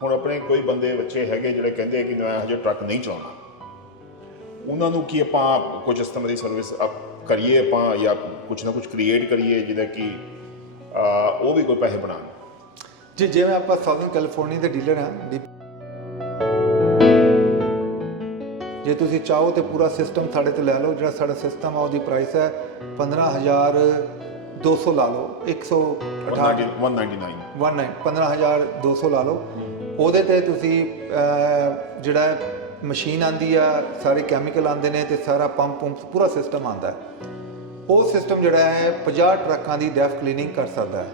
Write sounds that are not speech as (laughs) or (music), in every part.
ਹੁਣ ਆਪਣੇ ਕੋਈ ਬੰਦੇ ਬੱਚੇ ਹੈਗੇ ਜਿਹੜੇ ਕਹਿੰਦੇ ਕਿ ਮੈਂ ਹਜੇ ਟਰੱਕ ਨਹੀਂ ਚਲਾਉਣਾ। ਉਹਨਾਂ ਨੂੰ ਕੀ ਆਪਾਂ ਕੁਝ ਇਸ ਤਰ੍ਹਾਂ ਦੀ ਸਰਵਿਸ ਕਰੀਏ ਆਪਾਂ ਜਾਂ ਕੁਝ ਨਾ ਕੁਝ ਕ੍ਰੀਏਟ ਕਰੀਏ ਜਿਹਦਾ ਕਿ ਉਹ ਵੀ ਕੋਈ ਪੈਸੇ ਬਣਾਉਣ। ਜੀ ਜਿਵੇਂ ਆਪਾਂ ਸਾਊਥਰਨ ਕੈਲੀਫੋਰਨੀਆ ਦੇ ਡੀਲਰ ਹਾਂ ਜੇ ਤੁਸੀਂ ਚਾਹੋ ਤੇ ਪੂਰਾ ਸਿਸਟਮ ਸਾਡੇ ਤੋਂ ਲੈ ਲਓ ਜਿਹੜਾ ਸਾਡਾ ਸਿਸਟਮ ਆ ਉਹਦੀ ਪ੍ਰਾਈਸ ਹੈ 15200 ਲਾ ਲਓ 168 199 19 15200 ਲਾ ਲਓ। ਉਹਦੇ ਤੇ ਤੁਸੀਂ ਜਿਹੜਾ ਮਸ਼ੀਨ ਆਂਦੀ ਆ, ਸਾਰੇ ਕੈਮੀਕਲ ਆਂਦੇ ਨੇ ਤੇ ਸਾਰਾ ਪੰਪ ਪੰਪ ਪੂਰਾ ਸਿਸਟਮ ਆਂਦਾ ਹੈ। ਉਹ ਸਿਸਟਮ ਜਿਹੜਾ ਹੈ 50 ਟਰੱਕਾਂ ਦੀ ਡੈਫ ਕਲੀਨਿੰਗ ਕਰ ਸਕਦਾ ਹੈ।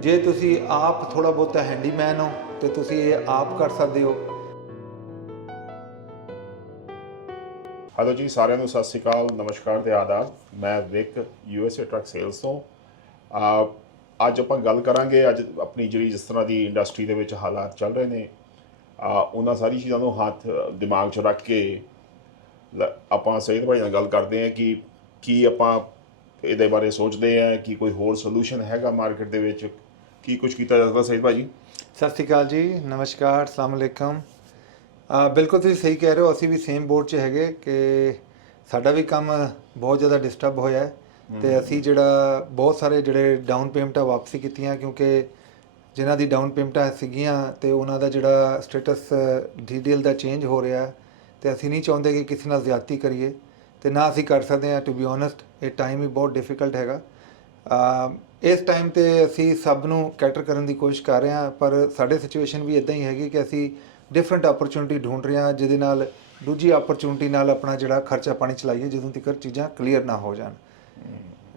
ਜੇ ਤੁਸੀਂ ਆਪ ਥੋੜਾ ਬਹੁਤਾ ਹੈਂਡੀਮੈਨ ਹੋ, ਤੇ ਤੁਸੀਂ ਇਹ ਆਪ ਕਰ ਸਕਦੇ ਹੋ। ਹੈਲੋ ਜੀ, ਸਾਰਿਆਂ ਨੂੰ ਸਤਿ ਸ਼੍ਰੀ ਅਕਾਲ, ਨਮਸਕਾਰ ਤੇ ਆਦਾਬ। ਮੈਂ ਵਿਕ ਯੂਐਸਏ ਟਰੱਕ ਸੇਲਸ ਤੋਂ। ਆ ਅੱਜ ਆਪਾਂ ਗੱਲ ਕਰਾਂਗੇ, ਅੱਜ ਆਪਣੀ ਜਿਹੜੀ ਜਿਸ ਤਰ੍ਹਾਂ ਦੀ ਇੰਡਸਟਰੀ ਦੇ ਵਿੱਚ ਹਾਲਾਤ ਚੱਲ ਰਹੇ ਨੇ, ਆ ਉਹਨਾਂ ਸਾਰੀ ਚੀਜ਼ਾਂ ਨੂੰ ਹੱਥ, ਦਿਮਾਗ 'ਚ ਰੱਖ ਕੇ ਲ- ਆਪਾਂ ਸਹੀਦ ਭਾਈ ਨਾਲ ਗੱਲ ਕਰਦੇ ਹਾਂ ਕਿ ਕੀ ਆਪਾਂ ਇਹਦੇ ਬਾਰੇ ਸੋਚਦੇ ਹਾਂ, ਕਿ ਕੋਈ ਹੋਰ ਸੋਲੂਸ਼ਨ ਹੈਗਾ ਮਾਰਕੀਟ ਦੇ ਵਿੱਚ, ਕੀ ਕੁਝ ਕੀਤਾ ਜਾ ਸਕਦਾ ਸਹੀਦ ਭਾਜੀ ਸਤਿ ਸ਼੍ਰੀ ਅਕਾਲ ਜੀ, ਨਮਸਕਾਰ, ਅਸਲਾਮ ਅਲੈਕਮ। ਬਿਲਕੁਲ ਤੁਸੀਂ ਸਹੀ ਕਹਿ ਰਹੇ ਹੋ, ਅਸੀਂ ਵੀ ਸੇਮ ਬੋਰਡ 'ਚ ਹੈਗੇ ਕਿ ਸਾਡਾ ਵੀ ਕੰਮ ਬਹੁਤ ਜ਼ਿਆਦਾ ਡਿਸਟਰਬ ਹੋਇਆ ਹੈ। ਤੇ ਅਸੀਂ ਜਿਹੜਾ ਬਹੁਤ ਸਾਰੇ ਜਿਹੜੇ ਡਾਊਨ ਪੇਮੈਂਟਾਂ ਵਾਪਸੀ ਕੀਤੀਆਂ ਕਿਉਂਕਿ ਜਿਨ੍ਹਾਂ ਦੀ ਡਾਊਨ ਪੇਮੈਂਟਾਂ ਸੀਗੀਆਂ ਤੇ ਉਹਨਾਂ ਦਾ ਜਿਹੜਾ ਸਟੇਟਸ ਡੀਡੀਐਲ ਦਾ ਚੇਂਜ ਹੋ ਰਿਹਾ ਤੇ ਅਸੀਂ ਨਹੀਂ ਚਾਹੁੰਦੇ ਕਿ ਕਿਸੇ ਨਾਲ ਜ਼ਿਆਦਤੀ ਕਰੀਏ ਤੇ ਨਾ ਅਸੀਂ ਕਰ ਸਕਦੇ ਹਾਂ ਟੂ ਬੀ ਓਨੈਸਟ ਇਹ ਟਾਈਮ ਹੀ ਬਹੁਤ ਡਿਫਿਕਲਟ ਹੈਗਾ। ਇਸ ਟਾਈਮ ਤੇ ਅਸੀਂ ਸਭ ਨੂੰ ਕੈਟਰ ਕਰਨ ਦੀ ਕੋਸ਼ਿਸ਼ ਕਰ ਰਹੇ ਹਾਂ ਪਰ ਸਾਡੇ ਸਿਚੁਏਸ਼ਨ ਵੀ ਇਦਾਂ ਹੀ ਹੈਗੀ ਕਿ ਅਸੀਂ ਡਿਫਰੈਂਟ ਓਪਰਚੁਨਿਟੀ ਢੂੰਡ ਰਹੇ ਹਾਂ ਜਿਹਦੇ ਨਾਲ ਦੂਜੀ ਓਪਰਚੁਨਿਟੀ ਨਾਲ ਆਪਣਾ ਜਿਹੜਾ ਖਰਚਾ ਪਾਣੀ ਚਲਾਈਏ ਜਦੋਂ ਤੱਕ ਚੀਜ਼ਾਂ ਕਲੀਅਰ ਨਾ ਹੋ ਜਾਣ।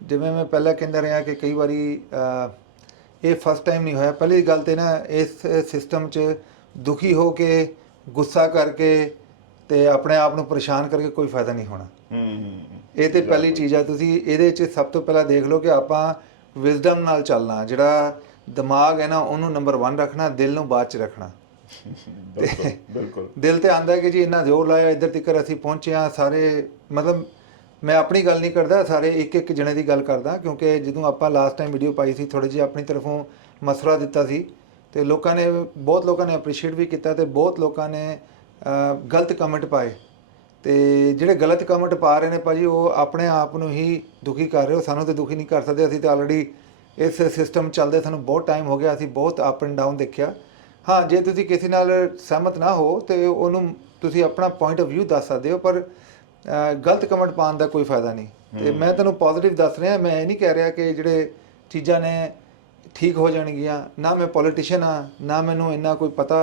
ਜਿਵੇਂ ਮੈਂ ਪਹਿਲਾਂ ਕਹਿੰਦਾ ਰਿਹਾ ਕਿ ਕਈ ਵਾਰੀ ਇਹ ਫਸਟ ਟਾਈਮ ਨਹੀਂ ਹੋਇਆ। ਪਹਿਲੀ ਗੱਲ ਤੇ ਨਾ ਇਸ ਸਿਸਟਮ 'ਚ ਦੁਖੀ ਹੋ ਕੇ ਗੁੱਸਾ ਕਰਕੇ ਤੇ ਆਪਣੇ ਆਪ ਨੂੰ ਪਰੇਸ਼ਾਨ ਕਰਕੇ ਕੋਈ ਫਾਇਦਾ ਨਹੀਂ ਹੋਣਾ। ਹੂੰ ਇਹ ਤੇ ਪਹਿਲੀ ਚੀਜ਼ ਆ। ਤੁਸੀਂ ਇਹਦੇ 'ਚ ਸਭ ਤੋਂ ਪਹਿਲਾਂ ਦੇਖ ਲਓ ਕਿ ਆਪਾਂ ਵਿਜ਼ਡਮ ਨਾਲ ਚੱਲਣਾ। ਜਿਹੜਾ ਦਿਮਾਗ ਹੈ ਨਾ ਉਹਨੂੰ ਨੰਬਰ 1 ਰੱਖਣਾ ਦਿਲ ਨੂੰ ਬਾਅਦ 'ਚ ਰੱਖਣਾ। ਬਿਲਕੁਲ ਬਿਲਕੁਲ। ਦਿਲ ਤੇ ਆਂਦਾ ਕਿ ਜੀ ਇੰਨਾ ਜ਼ੋਰ ਲਾਇਆ ਇੱਧਰ ਤੱਕ ਅਸੀਂ ਪਹੁੰਚੇ ਹਾਂ ਸਾਰੇ ਮਤਲਬ ਮੈਂ ਆਪਣੀ ਗੱਲ ਨਹੀਂ ਕਰਦਾ, ਸਾਰੇ ਇੱਕ ਇੱਕ ਜਣੇ ਦੀ ਗੱਲ ਕਰਦਾ, ਕਿਉਂਕਿ ਜਦੋਂ ਆਪਾਂ ਲਾਸਟ ਟਾਈਮ ਵੀਡੀਓ ਪਾਈ ਸੀ ਥੋੜੀ ਜਿਹੀ ਆਪਣੀ ਤਰਫੋਂ ਮਸਲਾ ਦਿੱਤਾ ਸੀ ਤੇ ਲੋਕਾਂ ਨੇ, ਬਹੁਤ ਲੋਕਾਂ ਨੇ ਅਪਰੀਸ਼ੀਏਟ ਵੀ ਕੀਤਾ ਤੇ ਬਹੁਤ ਲੋਕਾਂ ਨੇ ਗਲਤ ਕਮੈਂਟ ਪਾਏ। ਤੇ ਜਿਹੜੇ ਗਲਤ ਕਮੈਂਟ ਪਾ ਰਹੇ ਨੇ ਭਾਜੀ, ਉਹ ਆਪਣੇ ਆਪ ਨੂੰ ਹੀ ਦੁਖੀ ਕਰ ਰਹੇ ਹੋ। ਸਾਨੂੰ ਤੇ ਦੁਖੀ ਨਹੀਂ ਕਰ ਸਕਦੇ। ਅਸੀਂ ਤਾਂ ਆਲਰੇਡੀ ਇਸ ਸਿਸਟਮ ਚੱਲਦੇ ਸਾਨੂੰ ਬਹੁਤ ਟਾਈਮ ਹੋ ਗਿਆ। ਅਸੀਂ ਬਹੁਤ ਅਪ ਐਂਡ ਡਾਊਨ ਦੇਖਿਆ। ਹਾਂ, ਜੇ ਤੁਸੀਂ ਕਿਸੇ ਨਾਲ ਸਹਿਮਤ ਨਾ ਹੋ ਤੇ ਉਹਨੂੰ ਤੁਸੀਂ ਆਪਣਾ ਪੁਆਇੰਟ ਆਫ View ਦੱਸ ਸਕਦੇ ਹੋ, ਪਰ ਗਲਤ ਕਮੈਂਟ ਪਾਉਣ ਦਾ ਕੋਈ ਫਾਇਦਾ ਨਹੀਂ। ਤੇ ਮੈਂ ਤੁਹਾਨੂੰ ਪੋਜ਼ਿਟਿਵ ਦੱਸ ਰਿਹਾ ਮੈਂ ਇਹ ਨਹੀਂ ਕਹਿ ਰਿਹਾ ਕਿ ਜਿਹੜੇ ਚੀਜ਼ਾਂ ਨੇ ਠੀਕ ਹੋ ਜਾਣਗੀਆਂ ਨਾ ਮੈਂ ਪੋਲੀਟੀਸ਼ੀਅਨ ਆ ਨਾ ਮੈਨੂੰ ਇੰਨਾ ਕੋਈ ਪਤਾ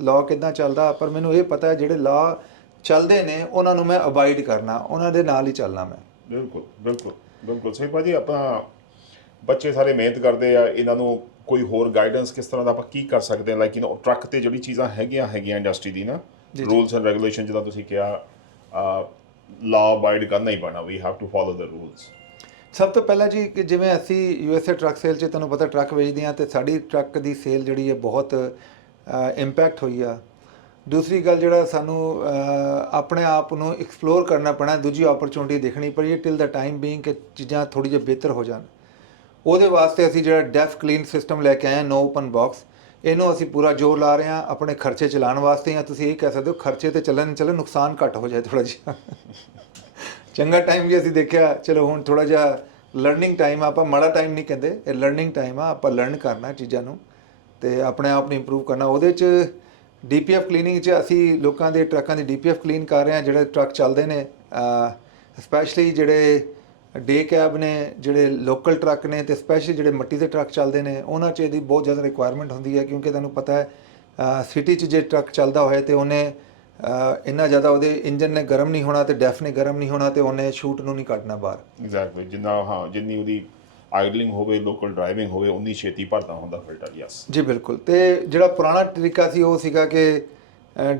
ਲਾਅ ਕਿਦਾਂ ਚੱਲਦਾ ਪਰ ਮੈਨੂੰ ਇਹ ਪਤਾ ਹੈ ਜਿਹੜੇ ਲਾਅ ਚੱਲਦੇ ਨੇ ਉਹਨਾਂ ਨੂੰ ਮੈਂ ਅਵਾਇਡ ਕਰਨਾ ਉਹਨਾਂ ਦੇ ਨਾਲ ਹੀ ਚੱਲਣਾ ਮੈਂ। ਬਿਲਕੁਲ ਬਿਲਕੁਲ ਬਿਲਕੁਲ। ਸਹੀ ਭਾਜੀ ਆਪਾਂ ਬੱਚੇ ਸਾਰੇ ਮਿਹਨਤ ਕਰਦੇ ਆ ਇਹਨਾਂ ਨੂੰ ਕੋਈ ਹੋਰ ਗਾਈਡੈਂਸ ਕਿਸ ਤਰ੍ਹਾਂ ਦਾ ਆਪਾਂ ਕੀ ਕਰ ਸਕਦੇ ਆ ਲਾਈਕ ਯੂ ਟਰੱਕ ਤੇ ਜਿਹੜੀ ਚੀਜ਼ਾਂ ਹੈਗੀਆਂ ਹੈਗੀਆਂ ਇੰਡਸਟਰੀ ਦੀ ਨਾ ਰੂਲਸ ਐਂਡ ਰੈਗੂਲੇਸ਼ਨ ਜਿੱਦਾਂ ਤੁਸੀਂ ਕਿਹਾ ਲਾ ਅਬਾਈਡ ਕਰਨਾ ਹੀ ਪੈਣਾ we have to follow the rules ਸਭ ਤੋਂ ਪਹਿਲਾਂ ਜੀ ਕਿ ਜਿਵੇਂ ਅਸੀਂ ਯੂਐਸਏ ਟਰੱਕ ਸੇਲ 'ਚ ਤੁਹਾਨੂੰ ਪਤਾ ਟਰੱਕ ਵੇਚਦੇ ਹਾਂ ਤੇ ਸਾਡੀ ਟਰੱਕ ਦੀ ਸੇਲ ਜਿਹੜੀ ਹੈ ਬਹੁਤ ਇੰਪੈਕਟ ਹੋਈ ਆ। ਦੂਸਰੀ ਗੱਲ ਜਿਹੜਾ ਸਾਨੂੰ ਆਪਣੇ ਆਪ ਨੂੰ ਐਕਸਪਲੋਰ ਕਰਨਾ ਪੈਣਾ, ਦੂਜੀ ਓਪਰਚੁਨਿਟੀ ਦੇਖਣੀ ਪਈ ਹੈ ਟਿਲ ਦਾ ਟਾਈਮ ਬੀਇੰਗ ਕਿ ਚੀਜ਼ਾਂ ਥੋੜੀ ਜਿਹੀ ਬਿਹਤਰ ਹੋ ਜਾਣ। ਉਹਦੇ ਵਾਸਤੇ ਅਸੀਂ ਜਿਹੜਾ ਡੈਫ ਕਲੀਨ ਸਿਸਟਮ ਲੈ ਕੇ ਆਏ ਨੋ ਓਪਨ ਬਾਕਸ ਇਹਨੂੰ ਅਸੀਂ ਪੂਰਾ ਜ਼ੋਰ ਲਾ ਰਹੇ ਹਾਂ ਆਪਣੇ ਖਰਚੇ ਚਲਾਉਣ ਵਾਸਤੇ ਜਾਂ ਤੁਸੀਂ ਇਹ ਕਹਿ ਸਕਦੇ ਹੋ ਖਰਚੇ ਤੇ ਚੱਲਣ ਚੱਲਣ, ਨੁਕਸਾਨ ਘੱਟ ਹੋ ਜਾਏ ਥੋੜਾ ਜਿਹਾ। ਚੰਗਾ ਟਾਈਮ ਵੀ ਅਸੀਂ ਦੇਖਿਆ, ਚਲੋ ਹੁਣ ਥੋੜਾ ਜਿਹਾ ਲਰਨਿੰਗ ਟਾਈਮ ਆ, ਆਪਾਂ ਮਾੜਾ ਟਾਈਮ ਨਹੀਂ ਕਹਿੰਦੇ, ਇਹ ਲਰਨਿੰਗ ਟਾਈਮ ਆ, ਆਪਾਂ ਲਰਨ ਕਰਨਾ ਚੀਜ਼ਾਂ ਨੂੰ ਤੇ ਆਪਣੇ ਆਪ ਨੂੰ ਇੰਪਰੂਵ ਕਰਨਾ। ਉਹਦੇ ਚ ਡੀਪੀਐਫ ਕਲੀਨਿੰਗ ਚ ਅਸੀਂ ਲੋਕਾਂ ਦੇ ਟਰੱਕਾਂ ਦੀ ਡੀਪੀਐਫ ਕਲੀਨ ਕਰ ਰਹੇ ਹਾਂ, ਜਿਹੜੇ ਟਰੱਕ ਚੱਲਦੇ ਨੇ ਸਪੈਸ਼ਲੀ ਜਿਹੜੇ ਡੇ ਕੈਬ ਨੇ ਜਿਹੜੇ ਲੋਕਲ ਟਰੱਕ ਨੇ ਤੇ ਸਪੈਸ਼ਲੀ ਜਿਹੜੇ ਮਿੱਟੀ ਦੇ ਟਰੱਕ ਚੱਲਦੇ ਨੇ ਉਹਨਾਂ 'ਚ ਇਹਦੀ ਬਹੁਤ ਜ਼ਿਆਦਾ ਰਿਕੁਆਇਰਮੈਂਟ ਹੁੰਦੀ ਹੈ ਕਿਉਂਕਿ ਤੁਹਾਨੂੰ ਪਤਾ ਹੈ ਸਿਟੀ 'ਚ ਜੇ ਟਰੱਕ ਚੱਲਦਾ ਹੋਏ ਤੇ ਉਹਨੇ ਇੰਨਾ ਜ਼ਿਆਦਾ ਉਹਦੇ ਇੰਜਨ ਨੇ ਗਰਮ ਨਹੀਂ ਹੋਣਾ ਤੇ ਡੈਫ ਨੇ ਗਰਮ ਨਹੀਂ ਹੋਣਾ ਤੇ ਉਹਨੇ ਸ਼ੂਟ ਨੂੰ ਨਹੀਂ ਕੱਢਣਾ ਬਾਹਰ। ਐਗਜ਼ੈਕਟਲੀ ਜਿੰਨਾ ਹਾਂ ਜਿੰਨੀ ਉਹਦੀ ਆਈਡਲਿੰਗ ਹੋਵੇ ਲੋਕਲ ਡਰਾਈਵਿੰਗ ਹੋਵੇ ਉਨੀ ਛੇਤੀ ਭਰਦਾ ਹੁੰਦਾ ਫਿਲਟਰ ਯਸ ਜੀ ਬਿਲਕੁਲ ਤੇ ਜਿਹੜਾ ਪੁਰਾਣਾ ਤਰੀਕਾ ਸੀ ਉਹ ਸੀਗਾ ਕਿ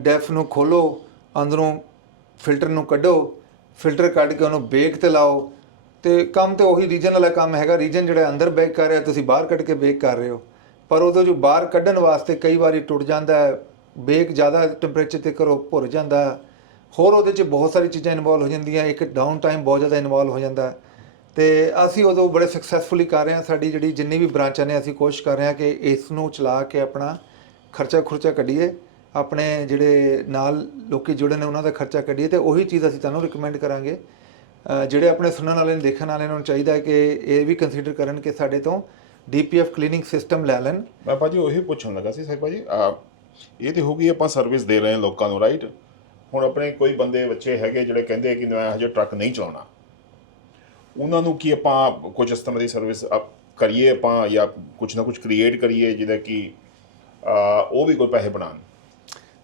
ਡੈਫ ਨੂੰ ਖੋਲੋ ਅੰਦਰੋਂ ਫਿਲਟਰ ਨੂੰ ਕੱਢੋ ਫਿਲਟਰ ਕੱਢ ਕੇ ਉਹਨੂੰ ਬੇਕ ਤੇ ਲਾਓ ਤੇ ਕੰਮ ਤੇ ਉਹੀ ਰੀਜਨ ਵਾਲਾ ਕੰਮ ਹੈਗਾ। ਰੀਜਨ ਜਿਹੜਾ ਅੰਦਰ ਬੇਕ ਕਰ ਰਿਹਾ, ਤੁਸੀਂ ਬਾਹਰ ਕੱਢ ਕੇ ਬੇਕ ਕਰ ਰਹੇ ਹੋ। ਪਰ ਉਹਦੇ ਜੋ ਬਾਹਰ ਕੱਢਣ ਵਾਸਤੇ ਕਈ ਵਾਰੀ ਟੁੱਟ ਜਾਂਦਾ ਹੈ। ਬੇਕ ਜ਼ਿਆਦਾ ਟੈਂਪਰੇਚਰ ਤੇ ਕਰੋ, ਭੁਰ ਜਾਂਦਾ ਹੋਰ ਉਹਦੇ 'ਚ ਬਹੁਤ ਸਾਰੀ ਚੀਜ਼ਾਂ ਇਨਵੋਲਵ ਹੋ ਜਾਂਦੀਆਂ ਇੱਕ ਡਾਊਨ ਟਾਈਮ ਬਹੁਤ ਜ਼ਿਆਦਾ ਇਨਵੋਲਵ ਹੋ ਜਾਂਦਾ ਹੈ। ਤੇ ਅਸੀਂ ਉਦੋਂ ਬੜੇ ਸਕਸੈਸਫੁਲੀ ਕਰ ਰਹੇ ਹਾਂ। ਸਾਡੀ ਜਿਹੜੀ ਜਿੰਨੀ ਵੀ ਬ੍ਰਾਂਚਾਂ ਨੇ, ਅਸੀਂ ਕੋਸ਼ਿਸ਼ ਕਰ ਰਹੇ ਹਾਂ ਕਿ ਇਸ ਨੂੰ ਚਲਾ ਕੇ ਆਪਣਾ ਖਰਚਾ ਖੁਰਚਾ ਕੱਢੀਏ। ਆਪਣੇ ਜਿਹੜੇ ਨਾਲ ਲੋਕੀ ਜੁੜੇ ਨੇ, ਉਹਨਾਂ ਦਾ ਖਰਚਾ ਕੱਢੀਏ ਤੇ ਉਹੀ ਚੀਜ਼ ਅਸੀਂ ਤੁਹਾਨੂੰ ਰਿਕਮੈਂਡ ਕਰਾਂਗੇ। ਜਿਹੜੇ ਆਪਣੇ ਸੁਣਨ ਵਾਲੇ ਨੇ ਦੇਖਣ ਵਾਲੇ ਨੂੰ ਚਾਹੀਦਾ ਕਿ ਇਹ ਵੀ ਕੰਸੀਡਰ ਕਰਨ ਕਿ ਸਾਡੇ ਤੋਂ ਡੀਪੀਐਫ ਕਲੀਨਿੰਗ ਸਿਸਟਮ ਲੈ ਲੈਣ। ਮੈਂ ਭਾਜੀ ਉਹੀ ਪੁੱਛਣ ਲੱਗਾ ਸੀ ਸਾਹਿਬ ਭਾਜੀ ਇਹ ਤੇ ਹੋ ਗਈ ਆਪਾਂ ਸਰਵਿਸ ਦੇ ਰਹੇ ਹਾਂ ਲੋਕਾਂ ਨੂੰ ਰਾਈਟ ਹੁਣ ਆਪਣੇ ਕੋਈ ਬੰਦੇ ਬੱਚੇ ਹੈਗੇ ਜਿਹੜੇ ਕਹਿੰਦੇ ਕਿ ਮੈਂ ਹਜੇ ਟਰੱਕ ਨਹੀਂ ਚਲਾਉਣਾ। ਉਹਨਾਂ ਨੂੰ ਕੀ ਆਪਾਂ ਕੁਝ ਇਸ ਤਰ੍ਹਾਂ ਦੀ ਸਰਵਿਸ ਕਰੀਏ ਆਪਾਂ ਜਾਂ ਕੁਝ ਨਾ ਕੁਝ ਕ੍ਰੀਏਟ ਕਰੀਏ ਜਿਹਦਾ ਕਿ ਉਹ ਵੀ ਕੋਈ ਪੈਸੇ ਬਣਾਉਣ?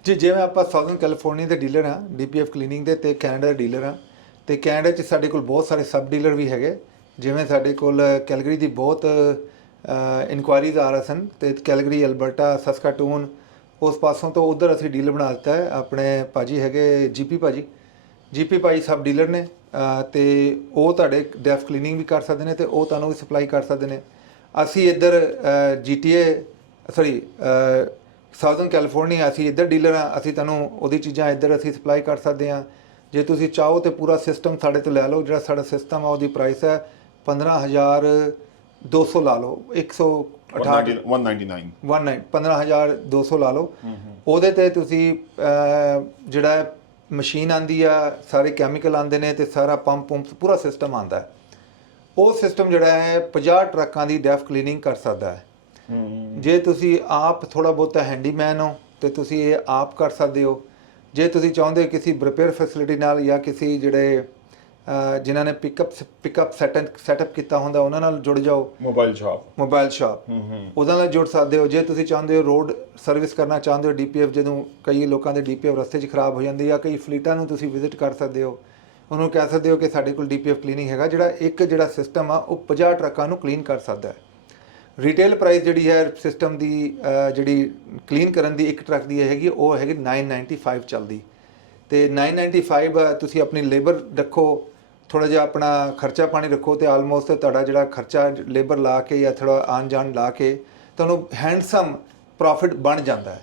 ਜੀ ਜਿਵੇਂ ਆਪਾਂ ਸਾਊਥਰਨ ਕੈਲੀਫੋਰਨੀਆ ਦੇ ਡੀਲਰ ਆ ਡੀਪੀਐਫ ਕਲੀਨਿੰਗ ਦੇ ਤੇ ਕੈਨੇਡਾ ਦੇ ਡੀਲਰ ਆ ਤੇ ਕੈਨੇਡਾ 'ਚ ਸਾਡੇ ਕੋਲ ਬਹੁਤ ਸਾਰੇ ਸਬ ਡੀਲਰ ਵੀ ਹੈਗੇ ਜਿਵੇਂ ਸਾਡੇ ਕੋਲ ਕੈਲਗਰੀ ਦੀ ਬਹੁਤ ਇਨਕੁਆਇਰੀਜ਼ ਆ ਰਹੀਆਂ ਸਨ ਤੇ ਕੈਲਗਰੀ ਅਲਬਰਟਾ ਸਸਕਾਟੂਨ ਉਸ ਪਾਸੋਂ ਤੋਂ ਉਧਰ ਅਸੀਂ ਡੀਲ ਬਣਾ ਦਿੱਤਾ ਹੈ ਆਪਣੇ ਭਾਜੀ ਹੈਗੇ ਜੀਪੀ ਭਾਜੀ। ਜੀਪੀ ਭਾਈ ਸਬ ਡੀਲਰ ਨੇ ਅ, ਤੇ ਉਹ ਤੁਹਾਡੇ ਡੈਫ ਕਲੀਨਿੰਗ ਵੀ ਕਰ ਸਕਦੇ ਨੇ ਤੇ ਉਹ ਤੁਹਾਨੂੰ ਵੀ ਸਪਲਾਈ ਕਰ ਸਕਦੇ ਨੇ। ਅਸੀਂ ਇੱਧਰ ਜੀਟੀਏ ਸੌਰੀ ਸਾਊਥਰਨ ਕੈਲੀਫੋਰਨੀਆ ਅਸੀਂ ਇੱਧਰ ਡੀਲਰ ਆ ਅਸੀਂ ਤੁਹਾਨੂੰ ਉਹਦੀ ਚੀਜ਼ਾਂ ਇੱਧਰ ਅਸੀਂ ਸਪਲਾਈ ਕਰ ਸਕਦੇ ਆ ਜੇ ਤੁਸੀਂ ਚਾਹੋ ਤੇ ਪੂਰਾ ਸਿਸਟਮ ਸਾਡੇ ਤੋਂ ਲੈ ਲਓ ਜਿਹੜਾ ਸਾਡਾ ਸਿਸਟਮ ਆ ਉਹਦੀ ਪ੍ਰਾਈਸ ਹੈ 15200 ਲਾ ਲਓ 168 199 19 15200 ਲਾ ਲਓ। ਉਹਦੇ ਤੇ ਤੁਸੀਂ ਜਿਹੜਾ ਮਸ਼ੀਨ ਆਂਦੀ ਆ ਸਾਰੇ ਕੈਮੀਕਲ ਆਂਦੇ ਨੇ ਤੇ ਸਾਰਾ ਪੰਪ ਪੰਪ ਪੂਰਾ ਸਿਸਟਮ ਆਂਦਾ ਉਹ ਸਿਸਟਮ ਜਿਹੜਾ ਹੈ 50 ਟਰੱਕਾਂ ਦੀ ਡੈਫ ਕਲੀਨਿੰਗ ਕਰ ਸਕਦਾ ਹੈ। ਜੇ ਤੁਸੀਂ ਆਪ ਥੋੜਾ ਬਹੁਤਾ ਹੈਂਡੀਮੈਨ ਹੋ ਤੇ ਤੁਸੀਂ ਇਹ ਆਪ ਕਰ ਸਕਦੇ ਹੋ। ਜੇ ਤੁਸੀਂ ਚਾਹੁੰਦੇ ਹੋ ਕਿਸੇ ਰਿਪੇਅਰ ਫੈਸਿਲਿਟੀ ਨਾਲ ਜਾਂ ਕਿਸੇ ਜਿਹੜੇ ਜਿਨ੍ਹਾਂ ਨੇ ਪਿਕਅਪ ਪਿਕਅਪ ਸੈਟਅਪ ਕੀਤਾ ਹੁੰਦਾ ਉਹਨਾਂ ਨਾਲ ਜੁੜ ਜਾਓ। ਮੋਬਾਈਲ ਸ਼ਾਪ ਮੋਬਾਈਲ ਸ਼ਾਪ ਉਹਦੇ ਨਾਲ ਜੁੜ ਸਕਦੇ ਹੋ। ਜੇ ਤੁਸੀਂ ਚਾਹੁੰਦੇ ਹੋ ਰੋਡ ਸਰਵਿਸ ਕਰਨਾ ਚਾਹੁੰਦੇ ਹੋ ਡੀਪੀਐਫ ਜਦੋਂ ਕਈ ਲੋਕਾਂ ਦੇ ਡੀਪੀਐਫ ਰਸਤੇ 'ਚ ਖਰਾਬ ਹੋ ਜਾਂਦੀ ਜਾਂ ਕਈ ਫਲੀਟਾਂ ਨੂੰ ਤੁਸੀਂ ਵਿਜ਼ਿਟ ਕਰ ਸਕਦੇ ਹੋ। ਉਹਨੂੰ ਕਹਿ ਸਕਦੇ ਹੋ ਕਿ ਸਾਡੇ ਕੋਲ ਡੀਪੀਐਫ ਕਲੀਨਿੰਗ ਹੈਗਾ ਜਿਹੜਾ ਇੱਕ ਜਿਹੜਾ ਸਿਸਟਮ ਆ ਉਹ 50 ਟਰੱਕਾਂ ਨੂੰ ਕਲੀਨ ਕਰ ਸਕਦਾ ਹੈ। ਰਿਟੇਲ ਪ੍ਰਾਈਸ ਜਿਹੜੀ ਹੈ ਸਿਸਟਮ ਦੀ ਜਿਹੜੀ ਕਲੀਨ ਕਰਨ ਦੀ ਇੱਕ ਟਰੱਕ ਦੀ ਹੈਗੀ ਉਹ ਹੈਗੀ 995 ਚੱਲਦੀ। ਤੇ 995 ਆ, ਤੁਸੀਂ ਆਪਣੀ ਲੇਬਰ ਰੱਖੋ ਥੋੜਾ ਜਿਹਾ ਆਪਣਾ ਖਰਚਾ ਪਾਣੀ ਰੱਖੋ ਤੇ ਆਲਮੋਸਟ ਤੁਹਾਡਾ ਜਿਹੜਾ ਖਰਚਾ ਲੇਬਰ ਲਾ ਕੇ ਜਾਂ ਥੋੜਾ ਆਨ ਜਾਣ ਲਾ ਕੇ ਤੁਹਾਨੂੰ ਹੈਂਡਸਮ ਪ੍ਰੋਫਿਟ ਬਣ ਜਾਂਦਾ ਹੈ।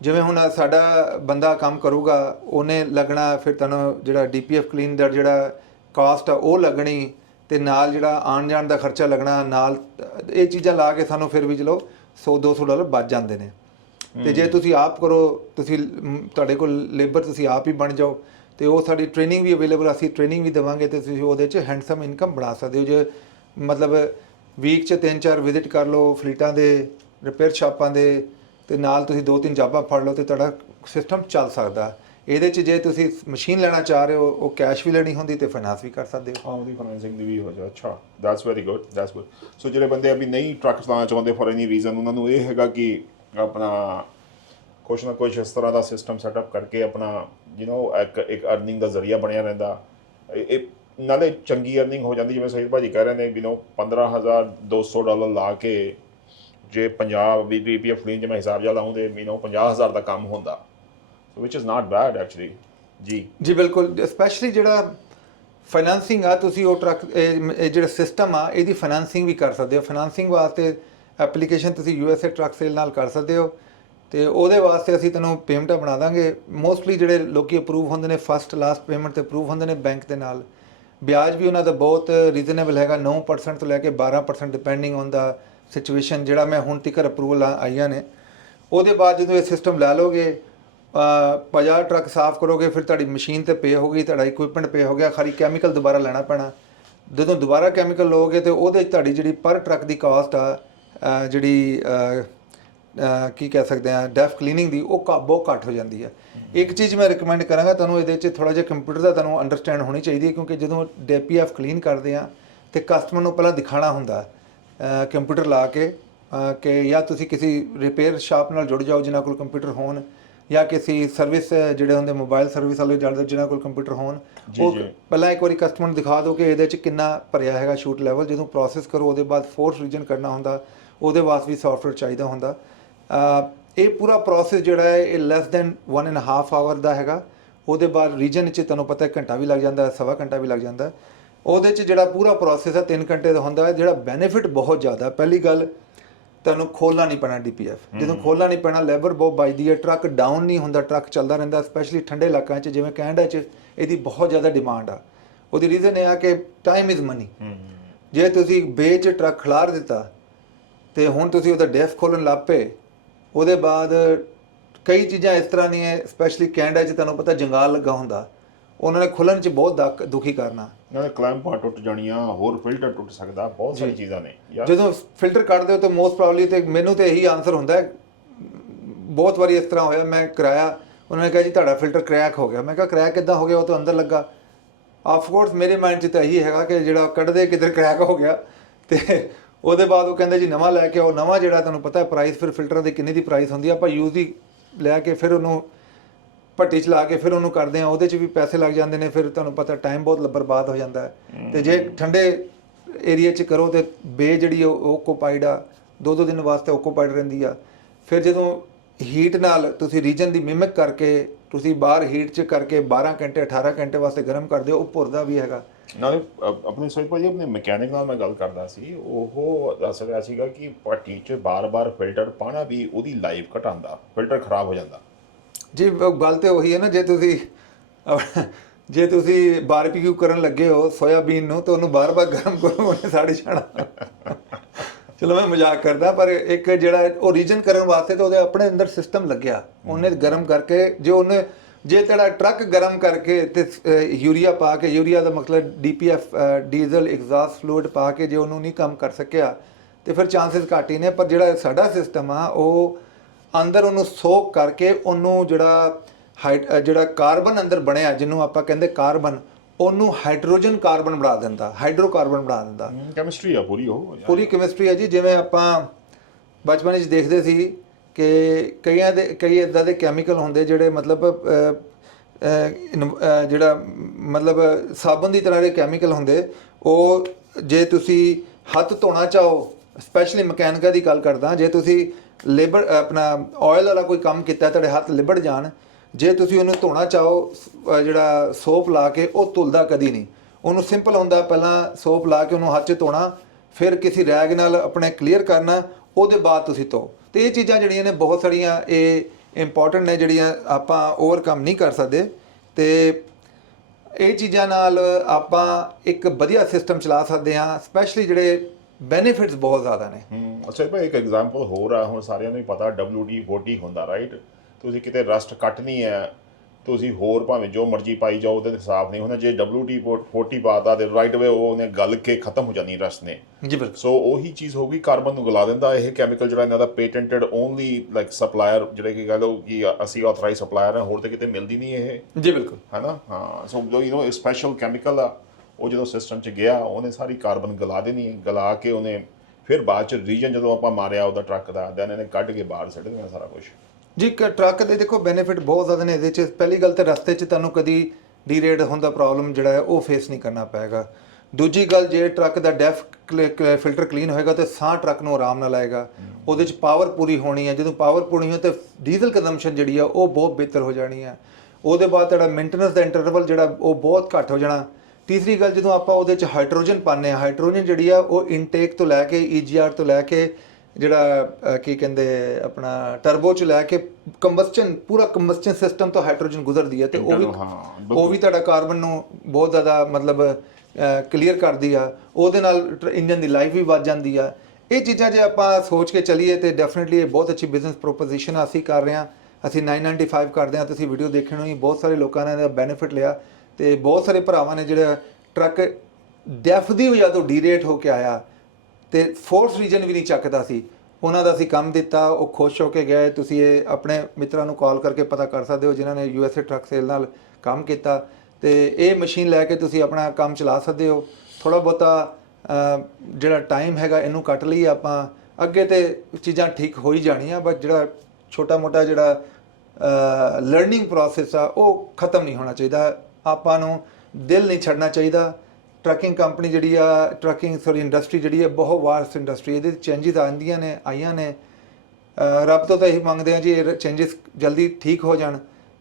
ਜਿਵੇਂ ਹੁਣ ਸਾਡਾ ਬੰਦਾ ਕੰਮ ਕਰੂਗਾ ਉਹਨੇ ਲੱਗਣਾ ਫਿਰ ਤੁਹਾਨੂੰ ਜਿਹੜਾ ਡੀਪੀਐਫ ਕਲੀਨ ਦਾ ਜਿਹੜਾ ਕਾਸਟ ਆ ਉਹ ਲੱਗਣੀ ਤੇ ਨਾਲ ਜਿਹੜਾ ਆਣ ਜਾਣ ਦਾ ਖਰਚਾ ਲੱਗਣਾ ਨਾਲ ਇਹ ਚੀਜ਼ਾਂ ਲਾ ਕੇ ਸਾਨੂੰ ਫਿਰ ਵੀ ਚਲੋ 100 200 ਡਾਲਰ ਬਚ ਜਾਂਦੇ ਨੇ। ਤੇ ਜੇ ਤੁਸੀਂ ਆਪ ਕਰੋ ਤੁਸੀਂ ਤੁਹਾਡੇ ਕੋਲ ਲੇਬਰ ਤੁਸੀਂ ਆਪ ਹੀ ਬਣ ਜਾਓ ਤੇ ਉਹ ਸਾਡੀ ਟ੍ਰੇਨਿੰਗ ਵੀ ਅਵੇਲੇਬਲ ਅਸੀਂ ਟ੍ਰੇਨਿੰਗ ਵੀ ਦੇਵਾਂਗੇ ਤੇ ਤੁਸੀਂ ਉਹਦੇ 'ਚ ਹੈਂਡਸਮ ਇਨਕਮ ਬਣਾ ਸਕਦੇ ਹੋ। ਜੇ ਮਤਲਬ ਵੀਕ 'ਚ ਤਿੰਨ ਚਾਰ ਵਿਜ਼ਿਟ ਕਰ ਲਓ ਫਲੀਟਾਂ ਦੇ ਰਿਪੇਅਰ ਸ਼ਾਪਾਂ ਦੇ ਤੇ ਨਾਲ ਤੁਸੀਂ ਦੋ ਤਿੰਨ ਜਾਬਾਂ ਫੜ ਲਓ ਤੇ ਤੁਹਾਡਾ ਸਿਸਟਮ ਚੱਲ ਸਕਦਾ। ਇਹਦੇ 'ਚ ਜੇ ਤੁਸੀਂ ਮਸ਼ੀਨ ਲੈਣਾ ਚਾਹ ਰਹੇ ਹੋ, ਉਹ ਕੈਸ਼ ਵੀ ਲੈਣੀ ਹੁੰਦੀ ਤੇ ਫਾਈਨਾਂਸ ਵੀ ਕਰ ਸਕਦੇ ਹੋ। ਹਾਂ ਫਾਈਨਾਂਸਿੰਗ ਦੀ ਵੀ ਹੋ ਜਾ, ਅੱਛਾ that's very good that's good so ਜਿਹੜੇ ਬੰਦੇ ਅਭੀ ਨਹੀਂ ਟਰੱਕ ਚਲਾਉਣਾ ਚਾਹੁੰਦੇ ਫੋਰ ਐਨੀ ਰੀਜ਼ਨ ਉਹਨਾਂ ਨੂੰ ਇਹ ਹੈਗਾ ਕਿ ਆਪਣਾ ਕੁਛ ਨਾ ਕੁਛ ਇਸ ਤਰ੍ਹਾਂ ਦਾ ਸਿਸਟਮ ਸੈਟਅਪ ਕਰਕੇ ਆਪਣਾ ਯੂ نو ਇੱਕ ਇੱਕ ਅਰਨਿੰਗ ਦਾ ਜ਼ਰੀਆ ਬਣਿਆ ਰਹਿੰਦਾ। ਇਹ ਨਾਲੇ ਚੰਗੀ ਅਰਨਿੰਗ ਹੋ ਜਾਂਦੀ, ਜਿਵੇਂ ਸਹੀਦ ਭਾਜੀ ਕਹਿ ਰਹੇ ਨੇ ਯੂ نو 15200 ਡਾਲਰ ਲਾ ਕੇ ਜੇ ਪੰਜਾਬ ਵੀ ਪੀਪੀਐਫ ਲਈ ਜੇ ਮੈਂ ਹਿਸਾਬ ਜਾ ਲਾਉਂਦੇ ਤੇ ਯੂ نو 50000 ਦਾ ਕੰਮ ਹੁੰਦਾ। ਸੋ ਵਿਚ ਇਜ਼ ਨਾਟ ਬੈਡ ਜੀ ਜੀ ਬਿਲਕੁਲ ਸਪੈਸ਼ਲੀ ਜਿਹੜਾ ਫਾਈਨਾਂਸਿੰਗ ਆ ਤੁਸੀਂ ਉਹ ਟਰੱਕ ਇਹ ਜਿਹੜਾ ਸਿਸਟਮ ਆ ਇਹਦੀ ਫਾਈਨਾਂਸਿੰਗ ਵੀ ਕਰ ਸਕਦੇ ਹੋ ਫਾਈਨਾਂਸਿੰਗ ਵਾਸਤੇ ਐਪਲੀਕੇਸ਼ਨ ਤੁਸੀਂ ਯੂਐਸਏ ਟਰੱਕ ਸੇਲ ਨਾਲ ਕਰ ਸਕਦੇ ਹੋ ਤੇ ਉਹਦੇ ਵਾਸਤੇ ਅਸੀਂ ਤੁਹਾਨੂੰ ਪੇਮੈਂਟਾਂ ਬਣਾ ਦਾਂਗੇ ਮੋਸਟਲੀ ਜਿਹੜੇ ਲੋਕੀ ਅਪਰੂਵ ਹੁੰਦੇ ਨੇ ਫਸਟ ਲਾਸਟ ਪੇਮੈਂਟ ਤੇ ਅਪਰੂਵ ਹੁੰਦੇ ਨੇ ਬੈਂਕ ਦੇ ਨਾਲ ਵਿਆਜ ਵੀ ਉਹਨਾਂ ਦਾ ਬਹੁਤ ਰੀਜ਼ਨੇਬਲ ਹੈਗਾ 9% ਤੋਂ ਲੈ ਕੇ 12% ਡਿਪੈਂਡਿੰਗ ਔਨ ਦਾ ਸਿਚੁਏਸ਼ਨ ਜਿਹੜਾ ਮੈਂ ਹੁਣ ਤੱਕ ਅਪਰੂਵਲ ਆਈਆਂ ਨੇ ਉਹਦੇ ਬਾਅਦ ਜਦੋਂ ਇਹ ਸਿਸਟਮ ਲੈ ਲੋਗੇ 50 ਟਰੱਕ ਸਾਫ਼ ਕਰੋਗੇ, ਫਿਰ ਤੁਹਾਡੀ ਮਸ਼ੀਨ ਤੇ ਪੇ ਹੋ ਗਈ ਤੁਹਾਡਾ ਇਕਵਿਪਮੈਂਟ ਪੇ ਹੋ ਗਿਆ, ਖਾਲੀ ਕੈਮੀਕਲ ਦੁਬਾਰਾ ਲੈਣਾ ਪੈਣਾ। ਜਦੋਂ ਦੁਬਾਰਾ ਕੈਮੀਕਲ ਲਓਗੇ ਤੇ ਉਹਦੇ 'ਚ ਤੁਹਾਡੀ ਜਿਹੜੀ ਪਰ ਟਰੱਕ ਦੀ ਕਾਸਟ ਆ ਜਿਹੜੀ ਕੀ ਕਹਿ ਸਕਦੇ ਆ ਡੈਫ ਕਲੀਨਿੰਗ ਦੀ, ਉਹ ਕਾ- ਬਹੁਤ ਘੱਟ ਹੋ ਜਾਂਦੀ ਹੈ ਇੱਕ ਚੀਜ਼ ਮੈਂ ਰეკਮੈਂਡ ਕਰਾਂਗਾ, ਤੁਹਾਨੂੰ ਇਹਦੇ 'ਚ ਥੋੜਾ ਜਿਹਾ ਕੰਪਿਊਟਰ ਦਾ ਤੁਹਾਨੂੰ ਅੰਡਰਸਟੈਂਡ ਹੋਣੀ ਚਾਹੀਦੀ ਹੈ ਕਿਉਂਕਿ ਜਦੋਂ ਡੀਪੀਐਫ ਕਲੀਨ ਕਰਦੇ ਆ, ਤੇ ਕਸਟਮਰ ਨੂੰ ਪਹਿਲਾਂ ਦਿਖਾਣਾ ਹੁੰਦਾ ਕੰਪਿਊਟਰ ਲਾ ਕੇ ਕਿ ਜਾਂ ਤੁਸੀਂ ਕਿਸੇ ਰਿਪੇਅਰ ਸ਼ਾਪ ਨਾਲ ਜੁੜ ਜਾਓ, ਜਿਨ੍ਹਾਂ ਕੋਲ ਕੰਪਿਊਟਰ ਹੋਣ ਜਾਂ ਕਿਸੇ ਸਰਵਿਸ ਜਿਹੜੇ ਹੁੰਦੇ ਮੋਬਾਈਲ ਸਰਵਿਸ ਵਾਲੇ ਜੜਦੇ ਜਿਨ੍ਹਾਂ ਕੋਲ ਕੰਪਿਊਟਰ ਹੋਣ ਉਹ। ਪਹਿਲਾਂ ਇੱਕ ਵਾਰੀ ਕਸਟਮਰ ਨੂੰ ਦਿਖਾ ਦਿਓ ਕਿ ਇਹਦੇ 'ਚ ਕਿੰਨਾ ਭਰਿਆ ਹੈਗਾ ਸ਼ੂਟ ਲੈਵਲ ਜਦੋਂ ਪ੍ਰੋਸੈਸ ਕਰੋ ਉਹਦੇ ਬਾਅਦ ਫੋਰਸ ਰੀਜਨ ਕਰਨਾ ਹੁੰਦਾ ਉਹਦੇ ਵਾਸਤੇ ਵੀ ਸੌਫਟਵੇਅਰ ਚਾਹੀਦਾ ਹੁੰਦਾ ਇਹ ਪੂਰਾ ਪ੍ਰੋਸੈਸ ਜਿਹੜਾ ਹੈ ਇਹ less than 1 and half hour ਦਾ ਹੈਗਾ ਉਹਦੇ ਬਾਅਦ ਰੀਜਨ 'ਚ ਤੁਹਾਨੂੰ ਪਤਾ ਹੈ ਘੰਟਾ ਵੀ ਲੱਗ ਜਾਂਦਾ ਹੈ ਸਵਾ ਘੰਟਾ ਵੀ ਲੱਗ ਜਾਂਦਾ ਉਹਦੇ 'ਚ ਜਿਹੜਾ ਪੂਰਾ ਪ੍ਰੋਸੈਸ ਹੈ 3 ਘੰਟੇ ਦਾ ਹੁੰਦਾ ਹੈ ਜਿਹੜਾ ਬੈਨੀਫਿਟ ਬਹੁਤ ਜ਼ਿਆਦਾ। ਪਹਿਲੀ ਗੱਲ ਤੁਹਾਨੂੰ ਖੋਲਣਾ ਨਹੀਂ ਪੈਣਾ ਡੀਪੀਐਫ। ਜਦੋਂ ਖੋਲਣਾ ਨਹੀਂ ਪੈਣਾ ਲੇਬਰ ਬਹੁਤ ਵੱਜਦੀ ਹੈ ਟਰੱਕ ਡਾਊਨ ਨਹੀਂ ਹੁੰਦਾ ਟਰੱਕ ਚੱਲਦਾ ਰਹਿੰਦਾ ਸਪੈਸ਼ਲੀ ਠੰਡੇ ਇਲਾਕਿਆਂ 'ਚ ਜਿਵੇਂ ਕੈਨੇਡਾ 'ਚ ਇਹਦੀ ਬਹੁਤ ਜ਼ਿਆਦਾ ਡਿਮਾਂਡ ਆ। ਉਹਦੀ ਰੀਜ਼ਨ ਇਹ ਆ ਕਿ ਟਾਈਮ ਇਜ਼ ਮਨੀ ਜੇ ਤੁਸੀਂ ਬੇਚ ਟਰੱਕ ਖਿਲਾਰ ਦਿੱਤਾ ਤੇ ਹੁਣ ਤੁਸੀਂ ਉਹਦਾ ਡੈਫ ਖੋਲਣ ਲੱਗ ਪਏ ਉਹਦੇ ਬਾਅਦ ਕਈ ਚੀਜ਼ਾਂ ਇਸ ਤਰ੍ਹਾਂ ਦੀਆਂ ਸਪੈਸ਼ਲੀ ਕੈਨੇਡਾ 'ਚ ਤੁਹਾਨੂੰ ਪਤਾ ਜੰਗਾਲ ਲੱਗਾ ਹੁੰਦਾ। ਉਹਨਾਂ ਨੇ ਖੁੱਲਣ 'ਚ ਬਹੁਤ ਦੁੱਖ- ਦੁਖੀ ਕਰਨਾ ਨਾਲੇ ਕਲੈਂਪਾਂ ਟੁੱਟ ਜਾਣੀਆਂ ਹੋਰ ਫਿਲਟਰ ਟੁੱਟ ਸਕਦਾ ਬਹੁਤ ਸਾਰੀ ਚੀਜ਼ਾਂ ਨੇ। ਯਾਰ। ਜਦੋਂ ਫਿਲਟਰ ਕੱਢਦੇ ਹੋ ਤਾਂ ਮੋਸਟ ਪ੍ਰੋਬਬਲੀ ਤੇ ਮੈਨੂੰ ਤੇ ਇਹੀ ਆਨਸਰ ਹੁੰਦਾ ਹੈ ਬਹੁਤ ਵਾਰੀ ਇਸ ਤਰ੍ਹਾਂ ਹੋਇਆ ਮੈਂ ਕਰਾਇਆ ਉਹਨਾਂ ਨੇ ਕਿਹਾ ਜੀ ਤੁਹਾਡਾ ਫਿਲਟਰ ਕ੍ਰੈਕ ਹੋ ਗਿਆ। ਮੈਂ ਕਿਹਾ ਕ੍ਰੈਕ ਕਿੱਦਾਂ ਹੋ ਗਿਆ? ਉਹ ਤਾਂ ਅੰਦਰ ਲੱਗਾ। ਆਫ ਕੋਰਸ ਮੇਰੇ ਮਾਈਂਡ 'ਚ ਤਾਂ ਇਹੀ ਹੈਗਾ ਕਿ ਜਿਹੜਾ ਕੱਢਦੇ ਕਿਧਰ ਕ੍ਰੈਕ ਹੋ ਗਿਆ। ਤੇ ਉਹਦੇ ਬਾਅਦ ਉਹ ਕਹਿੰਦੇ ਜੀ ਨਵਾਂ ਲੈ ਕੇ ਆਓ। ਨਵਾਂ ਜਿਹੜਾ ਤੁਹਾਨੂੰ ਪਤਾ ਹੈ ਪ੍ਰਾਈਸ ਫਿਰ ਫਿਲਟਰਾਂ ਦੀ ਕਿੰਨੀ ਦੀ ਪ੍ਰਾਈਸ ਹੁੰਦੀ ਆ। ਆਪਾਂ ਯੂਜ਼ ਦੀ ਲੈ ਕੇ ਫਿਰ ਉਹਨੂੰ ਭੱਟੀ ਚ ਲਾ ਕੇ ਫਿਰ ਉਹਨੂੰ ਕਰਦੇ ਆ ਉਹਦੇ ਚ ਵੀ ਪੈਸੇ ਲੱਗ ਜਾਂਦੇ ਨੇ ਫਿਰ ਤੁਹਾਨੂੰ ਪਤਾ ਟਾਈਮ ਬਹੁਤ ਬਰਬਾਦ ਹੋ ਜਾਂਦਾ ਹੈ। ਤੇ ਜੇ ਠੰਡੇ ਏਰੀਆ ਚ ਕਰੋ ਤੇ ਬੇ ਜਿਹੜੀ ਉਹ ਓਕੂਪਾਈਡ ਆ ਦੋ ਦੋ ਦਿਨ ਵਾਸਤੇ ਓਕੂਪਾਈਡ ਰਹਿੰਦੀ ਆ। ਫਿਰ ਜਦੋਂ ਹੀਟ ਨਾਲ ਤੁਸੀਂ ਰੀਜਨ ਦੀ ਮਿਮਿਕ ਕਰਕੇ ਤੁਸੀਂ ਬਾਹਰ ਹੀਟ ਚ ਕਰਕੇ 12 ਘੰਟੇ 18 ਘੰਟੇ ਵਾਸਤੇ ਗਰਮ ਕਰਦੇ ਹੋ ਉਹ ਭੁਰਦਾ ਵੀ ਹੈਗਾ। ਨਾਲੇ ਆਪਣੇ ਸੋਈ ਭਾਜੀ ਆਪਣੇ ਮਕੈਨਿਕ ਨਾਲ ਮੈਂ ਗੱਲ ਕਰਦਾ ਸੀ ਉਹ ਦੱਸ ਰਿਹਾ ਸੀਗਾ ਕਿ ਪਾਰਟੀ 'ਚ ਬਾਰ-ਬਾਰ ਫਿਲਟਰ ਪਾਣਾ ਵੀ ਉਹਦੀ ਲਾਈਫ ਘਟਾਉਂਦਾ ਫਿਲਟਰ ਖਰਾਬ ਹੋ ਜਾਂਦਾ। ਜੀ ਗੱਲ ਤੇ ਉਹੀ ਹੈ ਨਾ, ਜੇ ਤੁਸੀਂ ਜੇ ਤੁਸੀਂ ਬਾਰਬੀਕਿਊ ਕਰਨ ਲੱਗੇ ਹੋ ਸੋਇਆਬੀਨ ਨੂੰ, ਤਾਂ ਉਹਨੂੰ ਬਾਰ-ਬਾਰ ਗਰਮ ਕਰੋ, ਉਹਨੇ ਸਾੜੀ ਜਾਣਾ ਚਲੋ, ਮੈਂ ਮਜ਼ਾਕ ਕਰਦਾ, ਪਰ ਇੱਕ ਜਿਹੜਾ ਉਹ ਰੀਜਨ ਕਰਨ ਵਾਸਤੇ ਤਾਂ ਉਹਦੇ ਆਪਣੇ ਅੰਦਰ ਸਿਸਟਮ ਲੱਗਿਆ। ਉਹਨੇ ਗਰਮ ਕਰਕੇ, ਜੇ ਉਹਨੇ, ਜੇ ਤੇਰਾ ਟਰੱਕ ਗਰਮ ਕਰਕੇ ਤੇ ਯੂਰੀਆ ਪਾ ਕੇ, ਯੂਰੀਆ ਦਾ ਮਤਲਬ ਡੀਪੀਐਫ ਡੀਜ਼ਲ ਐਗਜ਼ਾਸਟ ਫਲੂਇਡ ਪਾ ਕੇ ਜੇ ਉਹਨੂੰ ਨਹੀਂ ਕੰਮ ਕਰ ਸਕਿਆ, ਤੇ ਫਿਰ ਚਾਂਸਸ ਘੱਟ ਹੀ ਨੇ, ਪਰ ਜਿਹੜਾ ਸਾਡਾ ਸਿਸਟਮ ਆ, ਉਹ ਅੰਦਰ ਉਹਨੂੰ ਸੋਕ ਕਰਕੇ ਉਹਨੂੰ ਜਿਹੜਾ ਹਾਈਡ- ਜਿਹੜਾ ਕਾਰਬਨ ਅੰਦਰ ਬਣਿਆ ਜਿਹਨੂੰ ਆਪਾਂ ਕਹਿੰਦੇ ਕਾਰਬਨ ਉਹਨੂੰ ਹਾਈਡਰੋਜਨ ਕਾਰਬਨ ਬਣਾ ਦਿੰਦਾ ਹਾਈਡਰੋਕਾਰਬਨ ਬਣਾ ਦਿੰਦਾ। ਕੈਮਿਸਟਰੀ ਆ ਪੂਰੀ ਉਹ। ਪੂਰੀ ਕੈਮਿਸਟਰੀ ਹੈ ਜੀ ਜਿਵੇਂ ਆਪਾਂ ਬਚਪਨ ਵਿੱਚ ਦੇਖਦੇ ਸੀ ਕਿ ਕਈਆਂ ਦੇ ਕਈ ਇਦਾਂ ਦੇ ਕੈਮੀਕਲ ਹੁੰਦੇ ਜਿਹੜੇ ਮਤਲਬ ਜਿਹੜਾ ਮਤਲਬ ਸਾਬਣ ਦੀ ਤਰ੍ਹਾਂ ਦੇ ਕੈਮੀਕਲ ਹੁੰਦੇ ਉਹ ਜੇ ਤੁਸੀਂ ਹੱਥ ਧੋਣਾ ਚਾਹੋ ਸਪੈਸ਼ਲੀ ਮਕੈਨਿਕਾ ਦੀ ਗੱਲ ਕਰਦਾ ਜੇ ਤੁਸੀਂ ਲੇਬਰ ਆਪਣਾ ਆਇਲ ਵਾਲਾ ਕੋਈ ਕੰਮ ਕੀਤਾ, ਤੁਹਾਡੇ ਹੱਥ ਲਿਬੜ ਜਾਣ, ਜੇ ਤੁਸੀਂ ਉਹਨੂੰ ਧੋਣਾ ਚਾਹੋ ਜਿਹੜਾ ਸੋਪ ਲਾ ਕੇ, ਉਹ ਧੁਲਦਾ ਕਦੀ ਨਹੀਂ। ਉਹਨੂੰ ਸਿੰਪਲ ਹੁੰਦਾ, ਪਹਿਲਾਂ ਸੋਪ ਲਾ ਕੇ ਉਹਨੂੰ ਹੱਥ 'ਚ ਧੋਣਾ, ਫਿਰ ਕਿਸੇ ਰੈਗ ਨਾਲ ਆਪਣੇ ਕਲੀਅਰ ਕਰਨਾ, ਉਹਦੇ ਬਾਅਦ ਤੁਸੀਂ ਧੋ। ਤੇ ਇਹ ਚੀਜ਼ਾਂ ਜਿਹੜੀਆਂ ਨੇ, ਬਹੁਤ ਸਾਰੀਆਂ ਇਹ ਇੰਪੋਰਟੈਂਟ ਨੇ, ਜਿਹੜੀਆਂ ਆਪਾਂ ਓਵਰਕਮ ਨਹੀਂ ਕਰ ਸਕਦੇ। ਤੇ ਇਹ ਚੀਜ਼ਾਂ ਨਾਲ ਆਪਾਂ ਇੱਕ ਵਧੀਆ ਸਿਸਟਮ ਚਲਾ ਸਕਦੇ ਹਾਂ ਸਪੈਸ਼ਲੀ ਜਿਹੜੇ ਬੈਨੀਫਿਟਸ ਬਹੁਤ ਜ਼ਿਆਦਾ ਨੇ। ਹੂੰ ਅੱਛਾ ਭਾਈ ਇੱਕ ਐਗਜ਼ਾਮਪਲ ਹੋਰ ਆ ਹੁਣ ਸਾਰਿਆਂ ਨੂੰ ਹੀ ਪਤਾ WD 40 ਹੁੰਦਾ ਰਾਈਟ ਤੁਸੀਂ ਕਿਤੇ ਰਸਟ ਕੱਟਣੀ ਹੈ ਤੁਸੀਂ ਹੋਰ ਭਾਵੇਂ ਜੋ ਮਰਜ਼ੀ ਪਾਈ ਜਾਓ ਉਹਦੇ ਤੇ ਸਾਫ਼ ਨਹੀਂ ਹੁੰਦਾ ਜੇ WD 40 ਪਾਤਾ ਤੇ ਰਾਈਟ ਵੇ ਉਹ ਉਹਨੇ ਗਲ ਕੇ ਖਤਮ ਹੋ ਜਾਣੀ ਰਸਟ ਨੇ। ਜੀ ਬਿਲਕੁਲ। ਸੋ ਉਹੀ ਚੀਜ਼ ਹੋਊਗੀ ਕਾਰਬਨ ਨੂੰ ਗਲਾ ਦਿੰਦਾ ਇਹ ਕੈਮੀਕਲ ਜਿਹੜਾ ਇਹਨਾਂ ਦਾ ਪੇਟੈਂਟਡ ਓਨਲੀ ਲਾਈਕ ਸਪਲਾਇਰ ਜਿਹੜੇ ਕਿ ਕਹ ਲਓ ਕਿ ਅਸੀਂ ਆਥੋਰਾਈਜ਼ ਸਪਲਾਇਰ ਹਾਂ ਹੋਰ ਤੇ ਕਿਤੇ ਮਿਲਦੀ ਨਹੀਂ ਇਹ। ਜੀ ਬਿਲਕੁਲ। ਹੈਨਾ? ਹਾਂ ਸੋ ਜੋ ਯੂ نو ਸਪੈਸ਼ਲ ਕੈਮੀਕਲ ਆ ਉਹ ਜਦੋਂ ਸਿਸਟਮ 'ਚ ਗਿਆ ਉਹਨੇ ਸਾਰੀ ਕਾਰਬਨ ਗਲਾ ਦੇਣੀ ਗਲਾ ਕੇ ਉਹਨੇ ਫਿਰ ਬਾਅਦ 'ਚ ਰੀਜਨ ਜਦੋਂ ਆਪਾਂ ਮਾਰਿਆ ਉਹਦਾ ਟਰੱਕ ਦਾ ਦੈਨ ਇਹਨੇ ਕੱਢ ਕੇ ਬਾਹਰ ਸੁੱਟ ਦੇਣਾ ਸਾਰਾ ਕੁਝ ਜੀ ਟਰੱਕ ਦੇ ਦੇਖੋ ਬੈਨੀਫਿਟ ਬਹੁਤ ਜ਼ਿਆਦਾ ਨੇ ਇਹਦੇ ਚ। ਪਹਿਲੀ ਗੱਲ ਤੇ ਰਸਤੇ 'ਚ ਤੁਹਾਨੂੰ ਕਦੀ ਡੀਰੇਡ ਹੁੰਦਾ ਪ੍ਰੋਬਲਮ ਜਿਹੜਾ ਹੈ ਉਹ ਫੇਸ ਨਹੀਂ ਕਰਨਾ ਪਏਗਾ। ਦੂਜੀ ਗੱਲ ਜੇ ਟਰੱਕ ਦਾ ਡੈਫ ਫਿਲਟਰ ਕਲੀਨ ਹੋਏਗਾ ਤੇ ਸਾਹ ਟਰੱਕ ਨੂੰ ਆਰਾਮ ਨਾਲ ਆਏਗਾ। ਉਹਦੇ ਚ ਪਾਵਰ ਪੂਰੀ ਹੋਣੀ ਹੈ। ਜਦੋਂ ਪਾਵਰ ਪੂਰੀ ਹੋ ਤੇ ਡੀਜ਼ਲ ਕੰਜ਼ੰਪਸ਼ਨ ਜਿਹੜੀ ਆ ਉਹ ਬਹੁਤ ਬਿਹਤਰ ਹੋ ਜਾਣੀ ਹੈ। ਉਹਦੇ ਬਾਅਦ ਤੁਹਾਡਾ ਮੇਨਟੇਨੈਂਸ ਦਾ ਇੰਟਰਵਲ ਜਿਹੜਾ ਉਹ ਬਹੁਤ ਘੱਟ ਹੋ ਜਾਣਾ। ਤੀਸਰੀ ਗੱਲ ਜਦੋਂ ਆਪਾਂ ਉਹਦੇ ਚ ਹਾਈਡਰੋਜਨ ਪਾਉਂਦੇ ਆ ਹਾਈਡਰੋਜਨ ਜਿਹੜੀ ਆ ਉਹ ਇਨਟੇਕ ਤੋਂ ਲੈ ਕੇ ਈਜੀਆਰ ਤੋਂ ਲੈ ਕੇ ਜਿਹੜਾ ਕੀ ਕਹਿੰਦੇ ਆਪਣਾ ਟਰਬੋ ਚ ਲੈ ਕੇ ਕੰਬਸਚਨ ਪੂਰਾ ਕੰਬਸਚਨ ਸਿਸਟਮ ਤੋਂ ਹਾਈਡਰੋਜਨ ਗੁਜ਼ਰਦੀ ਹੈ ਤੇ ਉਹ ਵੀ ਉਹ ਵੀ ਤੁਹਾਡਾ ਕਾਰਬਨ ਨੂੰ ਬਹੁਤ ਜ਼ਿਆਦਾ ਮਤਲਬ ਕਲੀਅਰ ਕਰਦੀ ਆ। ਉਹਦੇ ਨਾਲ ਇੰਜਨ ਦੀ ਲਾਈਫ ਵੀ ਵੱਧ ਜਾਂਦੀ ਆ। ਇਹ ਚੀਜ਼ਾਂ ਜੇ ਆਪਾਂ ਸੋਚ ਕੇ ਚੱਲੀਏ ਤੇ ਡੈਫੀਨਿਟਲੀ ਇਹ ਬਹੁਤ ਅੱਛੀ ਬਿਜ਼ਨਸ ਪ੍ਰੋਪੋਜੀਸ਼ਨ ਆ ਅਸੀਂ ਕਰ ਰਹੇ ਹਾਂ। ਅਸੀਂ 995 ਕਰਦੇ ਹਾਂ ਤੁਸੀਂ ਵੀਡੀਓ ਦੇਖਣ ਨੂੰ ਹੀ ਬਹੁਤ ਸਾਰੇ ਲੋਕਾਂ ਨੇ ਇਹਦਾ ਬੈਨੀਫਿਟ ਲਿਆ। ਤੇ ਬਹੁਤ ਸਾਰੇ ਭਰਾਵਾਂ ਨੇ ਜਿਹੜਾ ਟਰੱਕ ਡੈਫ ਦੀ ਵਜ੍ਹਾ ਤੋਂ ਡੀਰੇਟ ਹੋ ਕੇ ਆਇਆ ਤੇ ਫੋਰਸ ਰੀਜਨ ਵੀ ਨਹੀਂ ਚੱਕਦਾ ਸੀ। ਉਹਨਾਂ ਦਾ ਅਸੀਂ ਕੰਮ ਦਿੱਤਾ, ਉਹ ਖੁਸ਼ ਹੋ ਕੇ ਗਏ। ਤੁਸੀਂ ਇਹ ਆਪਣੇ ਮਿੱਤਰਾਂ ਨੂੰ ਕਾਲ ਕਰਕੇ ਪਤਾ ਕਰ ਸਕਦੇ ਹੋ, ਜਿਨ੍ਹਾਂ ਨੇ ਯੂਐਸਏ ਟਰੱਕ ਸੇਲ ਨਾਲ ਕੰਮ ਕੀਤਾ। ਤੇ ਇਹ ਮਸ਼ੀਨ ਲੈ ਕੇ ਤੁਸੀਂ ਆਪਣਾ ਕੰਮ ਚਲਾ ਸਕਦੇ ਹੋ। ਥੋੜਾ ਬਹੁਤਾ ਜਿਹੜਾ ਟਾਈਮ ਹੈਗਾ, ਇਹਨੂੰ ਕੱਟ ਲਈ ਆਪਾਂ। ਅੱਗੇ ਤੇ ਚੀਜ਼ਾਂ ਠੀਕ ਹੋ ਹੀ ਜਾਣੀਆਂ, ਬਟ ਜਿਹੜਾ ਛੋਟਾ ਮੋਟਾ ਜਿਹੜਾ ਲਰਨਿੰਗ ਪ੍ਰੋਸੈਸ ਆ, ਉਹ ਖਤਮ ਨਹੀਂ ਹੋਣਾ ਚਾਹੀਦਾ। ਆਪਾਂ ਨੂੰ ਦਿਲ ਨਹੀਂ ਛੱਡਣਾ ਚਾਹੀਦਾ। ਟਰੱਕਿੰਗ ਕੰਪਨੀ ਜਿਹੜੀ ਆ ਟਰੱਕਿੰਗ ਸੌਰੀ ਇੰਡਸਟਰੀ ਜਿਹੜੀ ਹੈ ਬਹੁਤ ਵਾਰਸ ਇੰਡਸਟਰੀ ਇਹਦੇ ਚੇਂਜਸ ਆਉਂਦੀਆਂ ਨੇ, ਆਈਆਂ ਨੇ। ਰੱਬ ਤੋਂ ਤਾਂ ਇਹੀ ਮੰਗਦੇ ਆ ਜੀ, ਇਹ ਚੇਂਜਸ ਜਲਦੀ ਠੀਕ ਹੋ ਜਾਣ।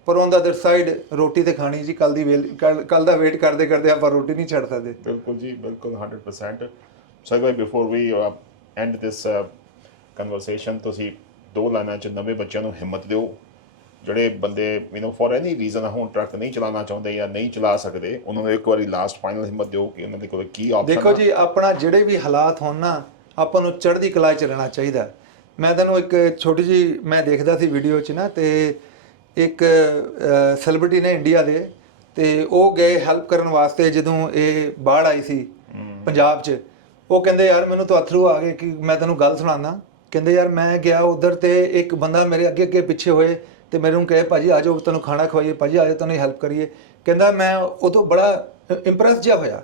ਪਰ ਔਨ ਦਾ ਅਦਰ ਸਾਈਡ ਰੋਟੀ ਤੇ ਖਾਣੀ ਜੀ ਕੱਲ ਦੀ ਕੱਲ ਦਾ ਵੇਟ ਕਰਦੇ ਕਰਦੇ ਆਪਾਂ ਰੋਟੀ ਨਹੀਂ ਛੱਡ ਸਕਦੇ। ਬਿਲਕੁਲ ਜੀ, ਬਿਲਕੁਲ 100% so before we and this conversation ਤੁਸੀਂ ਦੋ ਲਾਈਨਾਂ 'ਚ ਨਵੇਂ ਬੱਚਿਆਂ ਨੂੰ ਹਿੰਮਤ ਦਿਓ। ਜਿਹੜੇ ਬੰਦੇ ਯੂ ਫੋਰ ਐਨੀ ਰੀਜ਼ਨ ਹੁਣ ਟਰੱਕ ਨਹੀਂ ਚਲਾਉਣਾ ਚਾਹੁੰਦੇ ਜਾਂ ਨਹੀਂ ਚਲਾ ਸਕਦੇ ਉਹਨਾਂ ਨੂੰ ਇੱਕ ਵਾਰੀ ਲਾਸਟ ਫਾਈਨਲ ਹਿੰਮਤ ਦਿਓ ਕਿ ਉਹਨਾਂ ਦੇ ਕੋਲ ਕੀ ਆਪਸ਼ਨ ਦੇਖੋ ਜੀ ਆਪਣਾ ਜਿਹੜੇ ਵੀ ਹਾਲਾਤ ਹੋਣ ਨਾ ਆਪਾਂ ਨੂੰ ਚੜ੍ਹਦੀ ਕਲਾ 'ਚ ਰਹਿਣਾ ਚਾਹੀਦਾ। ਮੈਂ ਤੁਹਾਨੂੰ ਇੱਕ ਛੋਟੀ ਜੀ ਮੈਂ ਦੇਖਦਾ ਸੀ ਵੀਡੀਓ 'ਚ ਨਾ ਤੇ ਇੱਕ ਸੈਲਿਬ੍ਰਿਟੀ ਨੇ ਇੰਡੀਆ ਦੇ ਤੇ ਉਹ ਗਏ ਹੈਲਪ ਕਰਨ ਵਾਸਤੇ ਜਦੋਂ ਇਹ ਬਾੜ ਆਈ ਸੀ ਪੰਜਾਬ 'ਚ। ਉਹ ਕਹਿੰਦੇ ਯਾਰ ਮੈਨੂੰ ਤਾਂ ਅਥਰੂ ਆ ਗਏ ਕਿ ਮੈਂ ਤੈਨੂੰ ਗੱਲ ਸੁਣਾਉਣਾ ਕਹਿੰਦੇ ਯਾਰ ਮੈਂ ਗਿਆ ਉਧਰ ਤੇ ਇੱਕ ਬੰਦਾ ਮੇਰੇ ਅੱਗੇ ਅੱਗੇ ਪਿੱਛੇ ਹੋਏ ਤੇ ਮੈਨੂੰ ਕਹੇ ਭਾਜੀ ਆ ਜਾਓ ਤੈਨੂੰ ਖਾਣਾ ਖਵਾਈਏ ਭਾਜੀ ਆ ਜਾਓ ਤੈਨੂੰ ਹੈਲਪ ਕਰੀਏ। ਕਹਿੰਦਾ ਮੈਂ ਉਹ ਤੋਂ ਬੜਾ ਇੰਪ੍ਰੈਸ ਜਿਹਾ ਹੋਇਆ।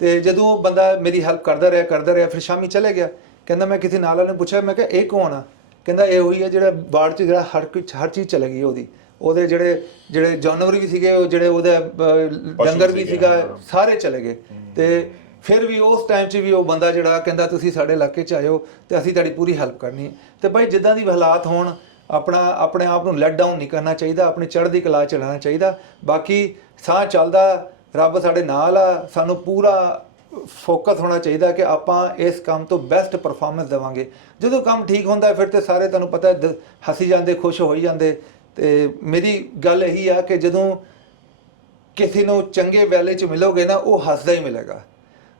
ਤੇ ਜਦੋਂ ਉਹ ਬੰਦਾ ਮੇਰੀ ਹੈਲਪ ਕਰਦਾ ਰਿਹਾ ਕਰਦਾ ਰਿਹਾ ਫਿਰ ਸ਼ਾਮੀ ਚਲੇ ਗਿਆ। ਕਹਿੰਦਾ ਮੈਂ ਕਿਸੇ ਨਾਲ ਵਾਲੇ ਨੂੰ ਪੁੱਛਿਆ ਮੈਂ ਕਿਹਾ ਇਹ ਕੌਣ ਆ? ਕਹਿੰਦਾ ਇਹ ਉਹੀ ਹੈ ਜਿਹੜਾ ਬਾੜ ਚ ਜਿਹੜਾ ਹਰ ਕੁਝ ਹਰ ਚੀਜ਼ ਚਲੇ ਗਈ ਉਹਦੀ। ਉਹਦੇ ਜਿਹੜੇ ਜਿਹੜੇ ਜਾਨਵਰ ਵੀ ਸੀਗੇ ਉਹ ਜਿਹੜੇ ਉਹਦੇ ਡੰਗਰ ਵੀ ਸੀਗੇ। ਸਾਰੇ ਚਲੇ ਗਏ। ਤੇ ਫਿਰ ਵੀ ਉਸ ਟਾਈਮ 'ਚ ਵੀ ਉਹ ਬੰਦਾ ਜਿਹੜਾ ਕਹਿੰਦਾ ਤੁਸੀਂ ਸਾਡੇ ਇਲਾਕੇ 'ਚ ਆਇਓ ਤੇ ਅਸੀਂ ਤੁਹਾਡੀ ਪੂਰੀ ਹੈਲਪ ਕਰਨੀ ਹੈ। ਤੇ ਭਾਈ ਜਿੱਦਾਂ ਦੀ ਹਾਲਾਤ ਹੋਣ ਆਪਣਾ, ਆਪਣੇ ਆਪ ਨੂੰ ਲੈਟ ਡਾਊਨ ਨਹੀਂ ਕਰਨਾ ਚਾਹੀਦਾ, ਆਪਣੀ ਚੜ੍ਹਦੀ ਕਲਾ 'ਚ ਚਲਾਉਣਾ ਚਾਹੀਦਾ। ਬਾਕੀ ਸਾਹ ਚੱਲਦਾ, ਰੱਬ ਸਾਡੇ ਨਾਲ ਆ, ਸਾਨੂੰ ਪੂਰਾ ਫੋਕਸ ਹੋਣਾ ਚਾਹੀਦਾ ਕਿ ਆਪਾਂ ਇਸ ਕੰਮ ਤੋਂ ਬੈਸਟ ਪਰਫਾਰਮੈਂਸ ਦੇਵਾਂਗੇ। ਜਦੋਂ ਕੰਮ ਠੀਕ ਹੁੰਦਾ, ਫਿਰ ਤੇ ਸਾਰੇ ਤੁਹਾਨੂੰ ਪਤਾ ਦ- ਹੱਸੀ ਜਾਂਦੇ, ਖੁਸ਼ ਹੋਈ ਜਾਂਦੇ। ਤੇ ਮੇਰੀ ਗੱਲ ਇਹੀ ਆ ਕਿ ਜਦੋਂ ਕਿਸੇ ਨੂੰ ਚੰਗੇ ਵੈਲੇ 'ਚ ਮਿਲੋਗੇ ਨਾ, ਉਹ ਹੱਸਦਾ ਹੀ ਮਿਲੇਗਾ।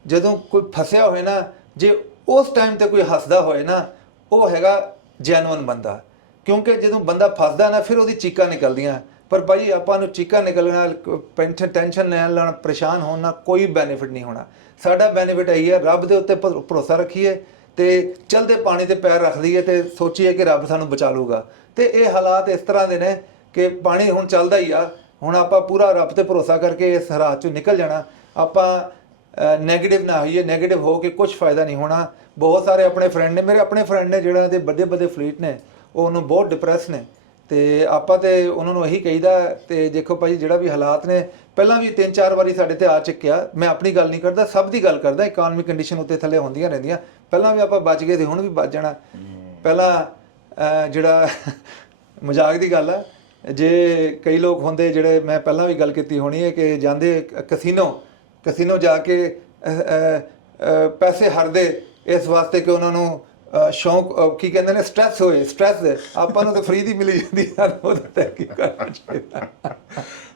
ਜਦੋਂ ਕੋਈ ਫਸਿਆ ਹੋਏ ਨਾ, ਜੇ ਉਸ ਟਾਈਮ ਤੇ ਕੋਈ ਹੱਸਦਾ ਹੋਏ ਨਾ, ਉਹ ਹੈਗਾ ਜੈਨੂਇਨ ਬੰਦਾ। ਕਿਉਂਕਿ ਜਦੋਂ ਬੰਦਾ ਫਸਦਾ ਨਾ, ਫਿਰ ਉਹਦੀ ਚੀਕਾਂ ਨਿਕਲਦੀਆਂ। ਪਰ ਭਾਈ ਆਪਾਂ ਨੂੰ ਚੀਕਾਂ ਨਿਕਲਣ ਨਾਲ ਪੈਨਸ਼ਨ, ਟੈਨਸ਼ਨ ਲੈਣ ਲੈਣ ਪਰੇਸ਼ਾਨ ਹੋਣ ਨਾਲ ਕੋਈ ਬੈਨੀਫਿਟ ਨਹੀਂ ਹੋਣਾ। ਸਾਡਾ ਬੈਨੀਫਿਟ ਇਹੀ ਹੈ, ਰੱਬ ਦੇ ਉੱਤੇ ਭਰ- ਭਰੋਸਾ ਰੱਖੀਏ ਤੇ ਚਲਦੇ ਪਾਣੀ ਤੇ ਪੈਰ ਰੱਖ ਦਈਏ ਤੇ ਸੋਚੀਏ ਕਿ ਰੱਬ ਸਾਨੂੰ ਬਚਾ ਲੂਗਾ ਤੇ ਇਹ ਹਾਲਾਤ ਇਸ ਤਰ੍ਹਾਂ ਦੇ ਨੇ ਕਿ ਪਾਣੀ ਹੁਣ ਚੱਲਦਾ ਹੀ ਆ। ਹੁਣ ਆਪਾਂ ਪੂਰਾ ਰੱਬ ਤੇ ਭਰੋਸਾ ਕਰਕੇ ਇਸ ਹਾਲਾਤ ਚੋਂ ਨਿਕਲ ਜਾਣਾ। ਆਪਾਂ ਨੈਗੇਟਿਵ ਨਾ ਹੋਈਏ ਨੈਗੇਟਿਵ ਹੋ ਕੇ ਕੁਝ ਫਾਇਦਾ ਨਹੀਂ ਹੋਣਾ। ਬਹੁਤ ਸਾਰੇ ਆਪਣੇ ਫਰੈਂਡ ਨੇ, ਮੇਰੇ ਆਪਣੇ ਫਰੈਂਡ ਨੇ ਜਿਹੜਾ ਦੇ ਵੱਡੇ ਵੱਡੇ ਫਲੀਟ ਨੇ। ਉਹ ਉਹਨੂੰ ਬਹੁਤ ਡਿਪਰੈਸ ਨੇ। ਤੇ ਆਪਾਂ ਤੇ ਉਹਨਾਂ ਨੂੰ ਇਹੀ ਕਹੀਦਾ, ਤੇ ਦੇਖੋ ਭਾਈ ਜਿਹੜਾ ਵੀ ਹਾਲਾਤ ਨੇ, ਪਹਿਲਾਂ ਵੀ ਤਿੰਨ ਚਾਰ ਵਾਰੀ ਸਾਡੇ ਤੇ ਆ ਚੁੱਕਿਆ। ਮੈਂ ਆਪਣੀ ਗੱਲ ਨਹੀਂ ਕਰਦਾ, ਸਭ ਦੀ ਗੱਲ ਕਰਦਾ ਇਕਨੋਮੀ ਕੰਡੀਸ਼ਨ ਉੱਤੇ ਥੱਲੇ ਹੁੰਦੀਆਂ ਰਹਿੰਦੀਆਂ। ਪਹਿਲਾਂ ਵੀ ਆਪਾਂ ਬਚ ਗਏ ਤੇ ਹੁਣ ਵੀ ਬਚ ਜਾਣਾ। ਪਹਿਲਾਂ ਜਿਹੜਾ (laughs) ਮਜ਼ਾਕ ਦੀ ਗੱਲ ਆ, ਜੇ ਕਈ ਲੋਕ ਹੁੰਦੇ ਜਿਹੜੇ ਮੈਂ ਪਹਿਲਾਂ ਵੀ ਗੱਲ ਕੀਤੀ ਹੋਣੀ ਹੈ ਕਿ ਜਾਂਦੇ ਕਸੀਨੋ ਕਸੀਨੋ ਜਾ ਕੇ ਪੈਸੇ ਹਰਦੇ, ਇਸ ਵਾਸਤੇ ਕਿ ਉਹਨਾਂ ਨੂੰ ਸ਼ੌਂਕ ਕੀ ਕਹਿੰਦੇ ਨੇ ਸਟ੍ਰੈਸ ਹੋਏ ਸਟ੍ਰੈਸ ਆਪਾਂ ਨੂੰ ਤਾਂ ਫ੍ਰੀ ਦੀ ਮਿਲੀ ਜਾਂਦੀ ਹੈ ਉਹਦਾ ਤਾਂ ਕੀ ਕਰਨਾ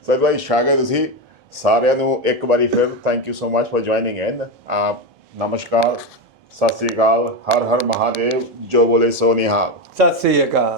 ਸਰ ਭਾਈ ਸ਼ਾਗਰ ਤੁਸੀਂ ਸਾਰਿਆਂ ਨੂੰ ਇੱਕ ਵਾਰੀ ਫਿਰ thank you so much for joining in ਆਪ ਨਮਸਕਾਰ ਸਤਿ ਸ੍ਰੀ ਅਕਾਲ ਹਰ ਹਰ ਮਹਾਦੇਵ ਜੋ ਬੋਲੇ ਸੋ ਨਿਹਾਲ। ਸਤਿ ਸ੍ਰੀ ਅਕਾਲ।